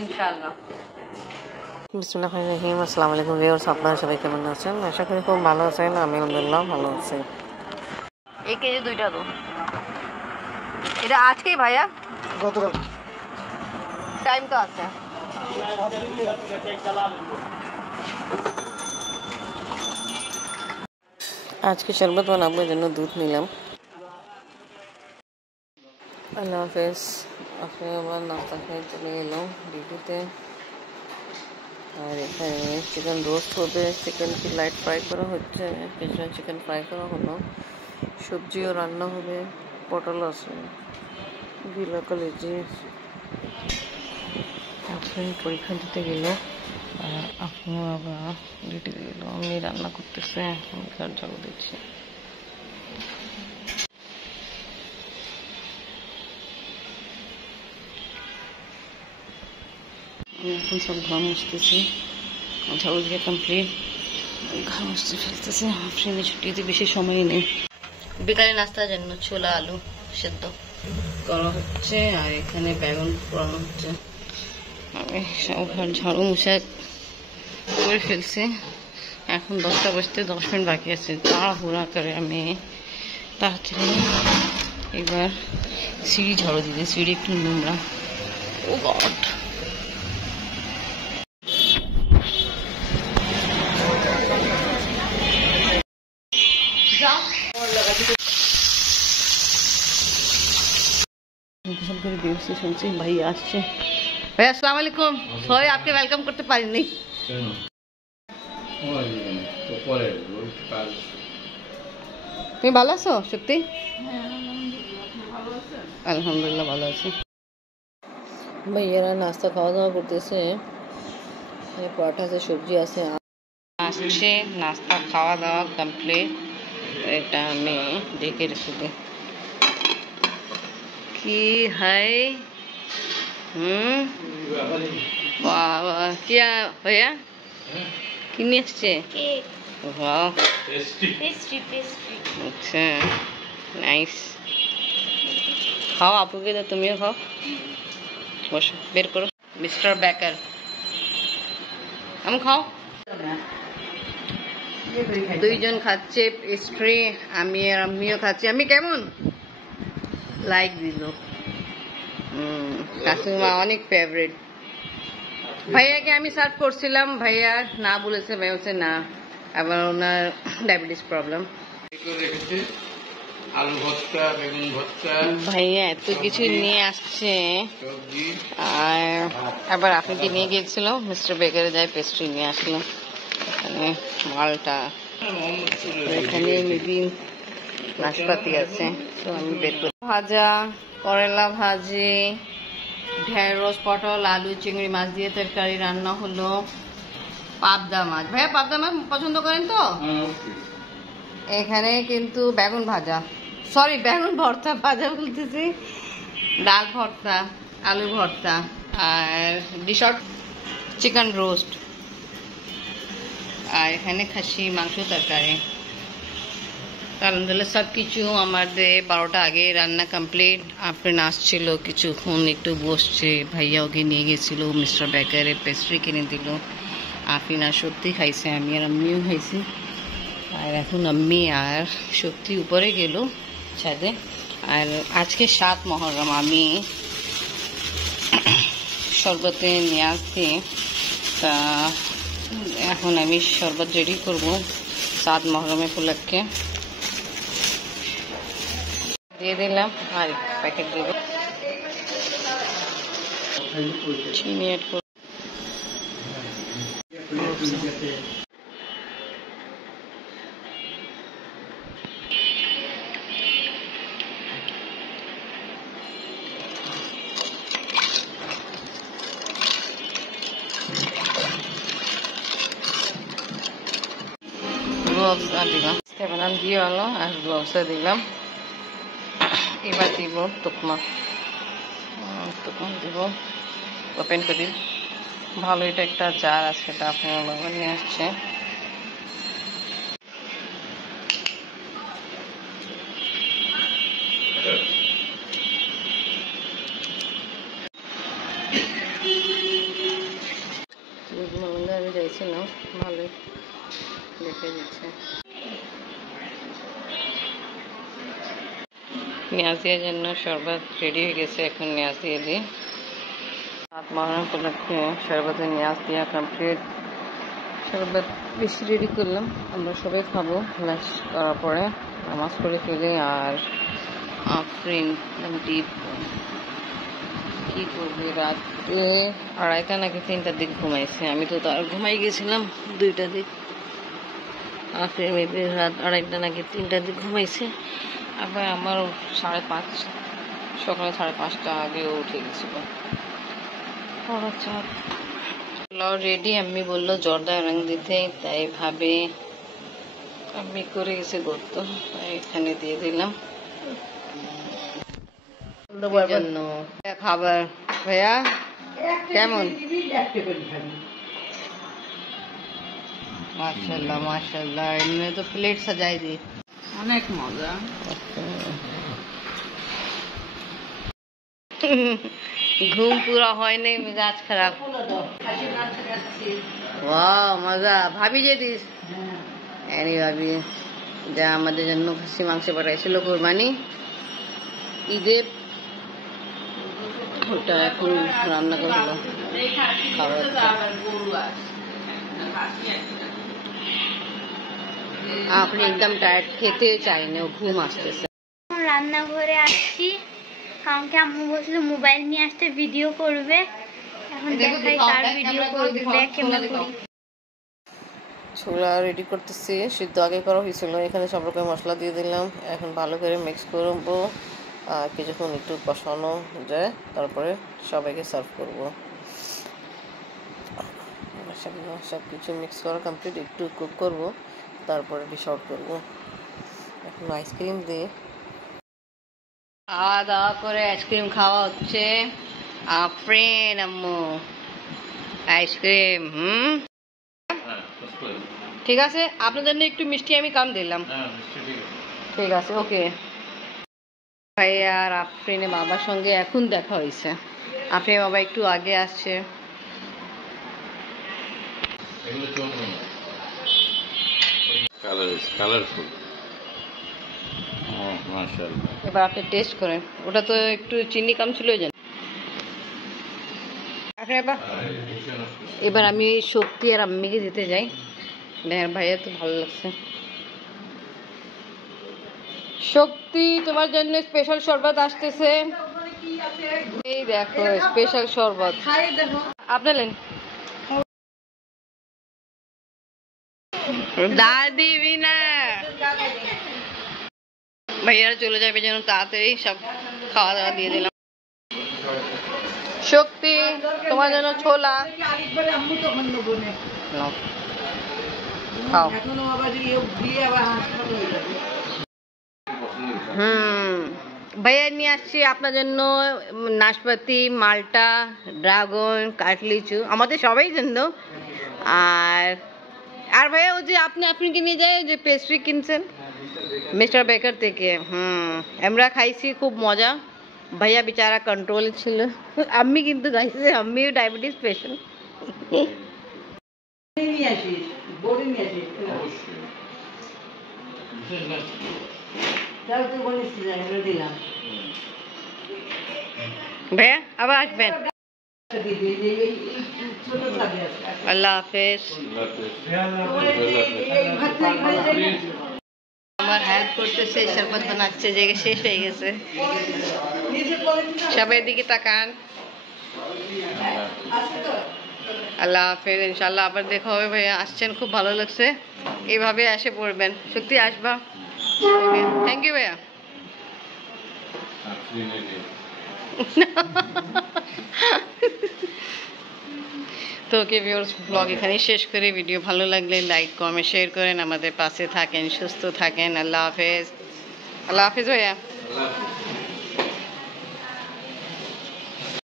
ইনশাআল্লাহ। বিসমিল্লাহির রহমানির রহিম। আসসালামু আলাইকুম ভিউয়ার্স, আপনারা সবাই কেমন আছেন? আশা করি খুব ভালো আছেন। আমি আলহামদুলিল্লাহ ভালো আছি। এই কেজি দুইটা তো এটা আজকেই ভাইয়া গতকাল টাইম তো আছে। আজকে শরবত বানাবো, এই জন্য দুধ নিলাম। আল্লাহ হাফেজ। আপনি আবার নাস্তা খেয়ে চলে গেলাম ডিউটিতে। আর এখানে চিকেন রোস্ট হবে, চিকেন কি লাইট ফ্রাই করা হচ্ছে, কিছুটা চিকেন ফ্রাই করা হলো, সবজিও রান্না হবে, পটল আছে, বিলা কলেজি। আপনি পরীক্ষা দিতে গেল আর আপনি আবার ডিউটিতে গেল। আমি রান্না করতেছে, আমি ঘর ঝাড়ু দিচ্ছি। আমি এখন সব ঘর মুছতেছি, ঝাড়ু দিয়ে কমপ্লিট, ঘর মুছতে ফেলতেছি। ফ্রেন্ডের ছুটিতে বেশি সময় নেই। বিকালে নাস্তার জন্য ছোলা আলু সেদ্ধ করা হচ্ছে আর এখানে বেগুন পোড়ানো হচ্ছে। আমি সব ঘর ঝাড়ু মুছা করে ফেলছি। এখন 10টা বাজতে 10 মিনিট বাকি আছে। তাড়াহুড়া করে আমি তাড়াতাড়ি এবার সিঁড়ি ঝাড়ু দিতে। সিঁড়ি একটু নোংরা। ও গড, শুনছি ভাই আসছে। ভাইয়া আসসালামু আলাইকুম। সরি আপনি ওয়েলকাম করতে পারিনি। তুমি ভালো আছো সত্যি? আলহামদুলিল্লাহ ভালো আছি। ভাইয়ারা নাস্তা খাওয়া দাওয়া করতেছে। পরোটা আছে, সবজি আছে। আসছে, নাস্তা খাওয়া দাওয়া কমপ্লিট। এটা আমি ডেকে রেখে দিই। কি হাই বাবা, কি ভাইয়া কি নিয়ে আসছে? আচ্ছা, নাইস। খাও, আপুকে তো তুমিও খাও। বসো, বের করো। মিস্টার বেকার, আমি খাও। দুইজন খাচ্ছে পেস্ট্রি, আমি আর আম্মিও খাচ্ছি। আমি কেমন লাইক দিল। কাসুমা অনেক ফেভারিট। ভাইয়াকে আমি সার্ভ করছিলাম, ভাইয়া না বলেছে। ভাইয়া বলছে না, আবার ওনার ডায়াবেটিস প্রবলেম। আলু ভর্তা, বেগুন ভর্তা, ভাইয়া এত কিছু নিয়ে আসছে। আর আবার আপনি কি নিয়ে গিয়েছিল? মিস্টার বেকারে যাই পেস্ট্রি নিয়ে আসলো। এখানে মালটা, এখানে মেবি নাশপাতি আছে। তো আমি বের করি। ভাজা, করলা ভাজি, ঢেঁড়স, পটল, আলু, চিংড়ি মাছ দিয়ে তরকারি রান্না হলো। পাবদা মাছ, ভাইয়া পাবদা মাছ পছন্দ করেন তো? এখানে কিন্তু বেগুন ভাজা, সরি বেগুন ভর্তা, ভাজা বলতেছি, ডাল ভর্তা, আলু ভর্তা, আর ডিশর্ট চিকেন রোস্ট, আর এখানে খাসি মাংস তরকারি। আলহামদুলিল্লাহ সব কিছু আমাদের 12টা আগে রান্না কমপ্লিট। আপনার আসছিল, কিছুক্ষণ একটু বসছে। ভাইয়া ওকে নিয়ে গেছিল, মিস্টার বেকারের পেস্ট্রি কিনে দিল। আফরিনা সত্যি খাইছে, আমি আর আম্মিও খাইছি। আর এখন আম্মি আর সত্যি উপরে গেল ছাদে। আর আজকে 7 মহরম, আমি শরবতে নিয়ে আসছি। তা এখন আমি শরবত রেডি করব 7 মহরমের উপলক্ষে। দিয়ে দিলাম আর প্যাকেট দিব, চিনি অ্যাড করব। গ্লোভস দিলাম, বানান দিয়ে হলো আর গ্লোভস দিলাম। এবার দিব তুকমা, তুকমা দিব, ওপেন করি। ভালো, এটা একটা জার আছে, এটা আপনার বাবা নিয়ে আসছে। রেখে দিচ্ছে। নিয়াজ দিয়ার জন্য শরবত রেডি হয়ে গেছে, এখন নিয়াজ দিয়ে দিই। রাত মহারণ উপলক্ষে শরবতের নিয়াজ দিয়া কমপ্লিট। শরবত বেশি রেডি করলাম, আমরা সবাই খাবো। লাঞ্চ করার পরে নামাজ পড়ে ফেলে আর আফরিন ডিপ কি করবে, রাতে 2:30 নাকি 3টার দিক ঘুমাইছে। আমি তো তার ঘুমাই গেছিলাম 2টার দিক। আফরিন মেবি রাত 2:30 নাকি 3টার দিক ঘুমাইছে। আবার আমার 5:30, সকালে 5:30টা আগেও উঠে গেছিল। চাপ রেডি। আমি বললো জর্দা রং দিতে, তাই ভাবে আমি করে গেছে গর্ত, তাই এখানে দিয়ে দিলাম জন্য খাবার। ভাইয়া কেমন? মাশাআল্লাহ মাশাআল্লাহ, এমনি তো প্লেট সাজাই দি, অনেক মজা। ঘুম পুরা হয় নাই, মেজাজ খারাপ। ওয়াও মজা। ভাবি যে দিস এনি ভাবি যা আমাদের জন্য খাসি মাংস পাঠাইছিল কোরবানি ঈদের, ওটা এখন রান্না করলো খাবার। আপনি একদম টায়ার্ড, খেতে চাই না, ঘুম আসতেছে। রান্নাঘরে আসছি, কারণ কি আম্মু বলছিল মোবাইল নিয়ে আসতে ভিডিও করবে। এখন দেখাই তার ভিডিও করবে, দেখ কেমন করি। ছোলা রেডি করতেছি, সিদ্ধ আগে করা হয়েছিল। এখানে সব রকম মশলা দিয়ে দিলাম, এখন ভালো করে মিক্স করবো আর কিছুক্ষণ একটু কষানো যায়, তারপরে সবাইকে সার্ভ করবো। সব কিছু মিক্স করা কমপ্লিট, একটু কুক করবো, তারপরে ডিশ আউট করবো। এখন আইসক্রিম দিয়ে খাওয়া দাওয়া করে আইসক্রিম খাওয়া হচ্ছে। আফরিন আম্মু আইসক্রিম। ঠিক আছে, আপনার জন্য একটু মিষ্টি আমি কম দিলাম। ঠিক আছে, ওকে। ভাই আর আফরিনের বাবার সঙ্গে এখন দেখা হয়েছে। আফরিনের বাবা একটু আগে আসছে। কালারফুল। মাশাআল্লাহ। এবার আপনি টেস্ট করেন, ওটা তো একটু চিনি কম ছিল জানেন। এবার আমি শক্তি আর আম্মিকে দিতে যাই। ভাইয়া তো ভালো লাগছে। শক্তি, তোমার জন্য স্পেশাল শরবত আসতেছে। এই দেখো স্পেশাল শরবত, আপনার লেন। দাদি বিনা ভাইয়ারা চলে যাবে যেন তাড়াতাড়ি, সব খাওয়া দাওয়া দিয়ে দিলাম। শক্তি, তোমার জন্য ছোলা। খাও। ভাইয়া নিয়ে আসছি আপনার জন্য নাশপাতি, মালটা, ড্রাগন, কাঠলিচু, আমাদের সবাই জন্য। আর ভাইয়া ও যে আপনি নিয়ে যায় যে পেস্ট্রি কিনছেন মিস্টার বেকার থেকে, আমরা খাইছি, খুব মজা। ভাইয়া বেচারা কন্ট্রোল ছিল, আম্মি কিন্তু খাইছে, আম্মিও ডায়াবেটিস পেশেন্ট। ভাইয়া আবার আসবেন। আল্লাহ হাফেজ। আমার হেল্প করতেছে, শরবত বানাচ্ছে, জায়গা শেষ হয়ে গেছে। সবাই দিকে তাকান। আল্লাহ হাফেজ, ইনশাল্লাহ আবার দেখা হবে। ভাইয়া আসছেন, খুব ভালো লাগছে, এইভাবে এসে পড়বেন। সত্যি আসবা। থ্যাংক ইউ ভাইয়া। তো ওকে ভিউয়ার্স, ব্লগ এখানেই শেষ করে, ভিডিও ভালো লাগলে লাইক কমেন্ট শেয়ার করেন, আমাদের পাশে থাকেন, সুস্থ থাকেন। আল্লাহ হাফেজ। আল্লাহ হাফেজ ভাইয়া।